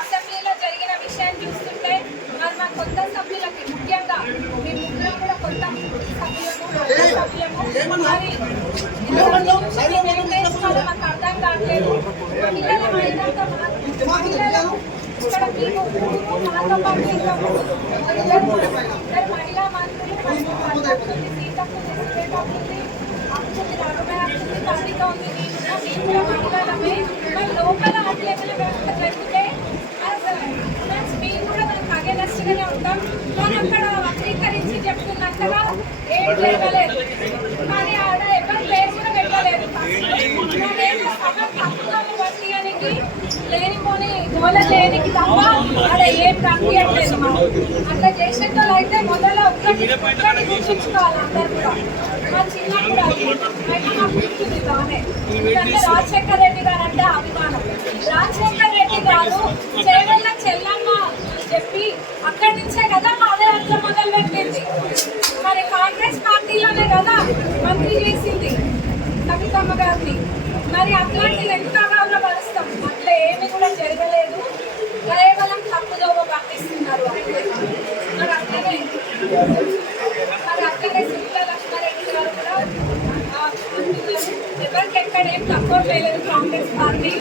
అసెంబ్లీలో జరిగిన విషయాన్ని చూస్తుంటే మరి మా కొత్త సభ్యులకి ముఖ్యంగా మీ ముగ్గురు కూడా కొత్త సభ్యులము మరి మాకు అర్థం కావట్లేదు. ఇక్కడ మేము మాతో పాటు ఇంకా మహిళా మంత్రులు సీతకు కార్తీక ఉంది. నేను కూడా మహిళలమే మరి లోపల అట్లేమైనా వ్యవస్థ జరిగితే మేము కూడా మనకు అగేనెస్ట్గానే ఉంటాం. మనం అక్కడ వక్రీకరించి చెప్తున్నట్టుగా ఏం జరగలేదు, కానీ ఆడ ఎవరి పేరు కూడా పెట్టలేదు. బట్టియానికి లేనిపోని గోల లేనికి తప్ప ఆడ ఏం కనిపించట్లేదు. అట్లా చేసేటోళ్ళు అయితే మొదలు ఒక్కటి గుర్తుంచుకోవాలి అందరు కూడా. మా చిన్నప్పుడు అది అయినా నాకు గుర్తుంది బాగానే. ఎందుకంటే రాజశేఖర రెడ్డి గారు అంటే అభిమానం. రాజశేఖర రెడ్డి గారు చేవెళ్ళ చెల్లమ్మ చెప్పి అక్కడి నుంచే కదా పాదయాత్ర మొదలు పెట్టింది. మరి కాంగ్రెస్ పార్టీలోనే కదా మంత్రి చేసింది కవితమ్మ గారిని. మరి అట్లాంటివి ఎంత గౌరవపరుస్తాం? అట్లా ఏమి కూడా జరగలేదు. కేవలం తప్పుదోవ పట్టిస్తున్నారు. మరి అట్లనే సునీత లక్ష్మారెడ్డి గారు కూడా ఎవరికి ఎక్కడ ఏం తక్కువ చేయలేదు కాంగ్రెస్ పార్టీ.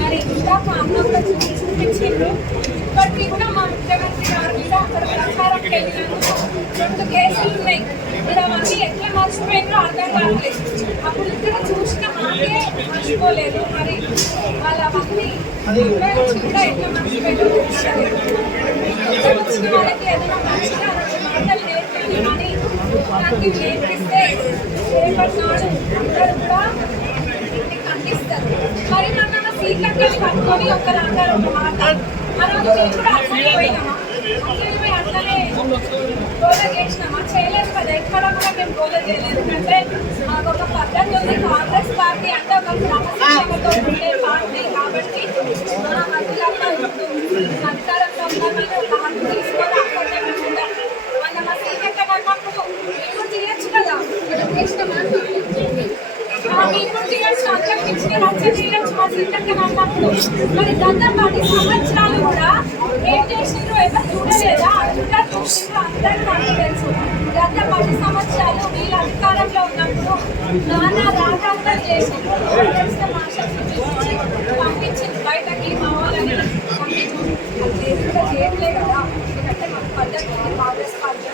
మరి ఇంకా మా అమ్మ చూపించిండ్రు. ఇప్పటికీ కూడా మా ముఖ్యమంత్రి గారి మీద అక్కడ ప్రచారంకి వెళ్ళినాను. 2 కేసులు ఉన్నాయి. మీరు అవన్నీ ఎట్లా మర్చిపోయిందో అర్థం కావట్లేదు. అప్పుడు ఇక్కడ చూసిన మాకే మర్చిపోలేదు. మరి వాళ్ళ అవన్నీ కూడా ఎట్లా మర్చిపోయారో వచ్చిన వాళ్ళకి ఏదైనా మంచిగా మాటలు నేర్పండి. కానీ ఇలాంటివి నేర్పిస్తే రేపటి నాడు అందరూ కూడా ఖండిస్తారు. మరి మన సీట్లకి పట్టుకొని ఒకరు ఒక మాట ఆ రోజు మేము కూడా అట్లనే పోయినామా? అట్లనే గోల చేసినామా? చేయలేదు కదా. ఎక్కడ కూడా మేము గోల చేయలేదు. ఎందుకంటే మాకు ఒక పద్ధతి ఉంది. కాంగ్రెస్ పార్టీ అంటే ఒక క్రమశిక్షణతో ఉండే పార్టీ కాబట్టి మన మధ్యలో అధికారంలో ఉన్నామని ఒక హక్కు తీసుకొని అక్కడ మన మా సీట్ ఎక్కడ అన్నప్పుడు ఇప్పుడు తీయచ్చు కదా. చేసినామా? ఇప్పుడు తీయచ్చు. అందరికి ఇచ్చిన లక్ష తీయచ్చు. మా సీట్ ఎక్కడ అన్నప్పుడు మరి గత 10 సంవత్సరాలు కూడా ఏం చేసిండ్రు ఎవరు చూడలేదా? అందరు చూసిండ్రు. అందరికీ నాకు తెలుసు. గత 10 సంవత్సరాలు వీళ్ళు అధికారంలో ఉన్నప్పుడు నానా రాజాంతం చేసిండ్రు. పంపించింది బయటకి మా వాళ్ళని పంపించు చేయట్లేదు కదా. ఎందుకంటే మాకు పద్ధతి కాంగ్రెస్ పార్టీ.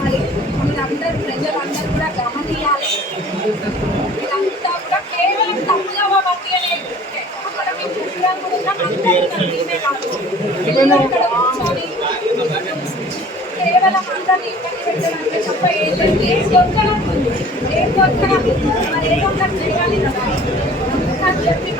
మరి మీరందరూ ప్రజలందరూ కూడా గమనియాలి. ఇదంతా కూడా కేవలం తప్పుగా బట్టి అనేది అక్కడ మేము ప్రోగ్రాం కూడా అందరికీ కాదు. ఇక్కడ కూర్చొని కేవలం అందరినీ ఇబ్బంది పెట్టడానికి తప్ప ఏం లేదు. ఏం దొరకడం మరి ఏదో ఒకటి చేయాలి కదా అని చెప్పి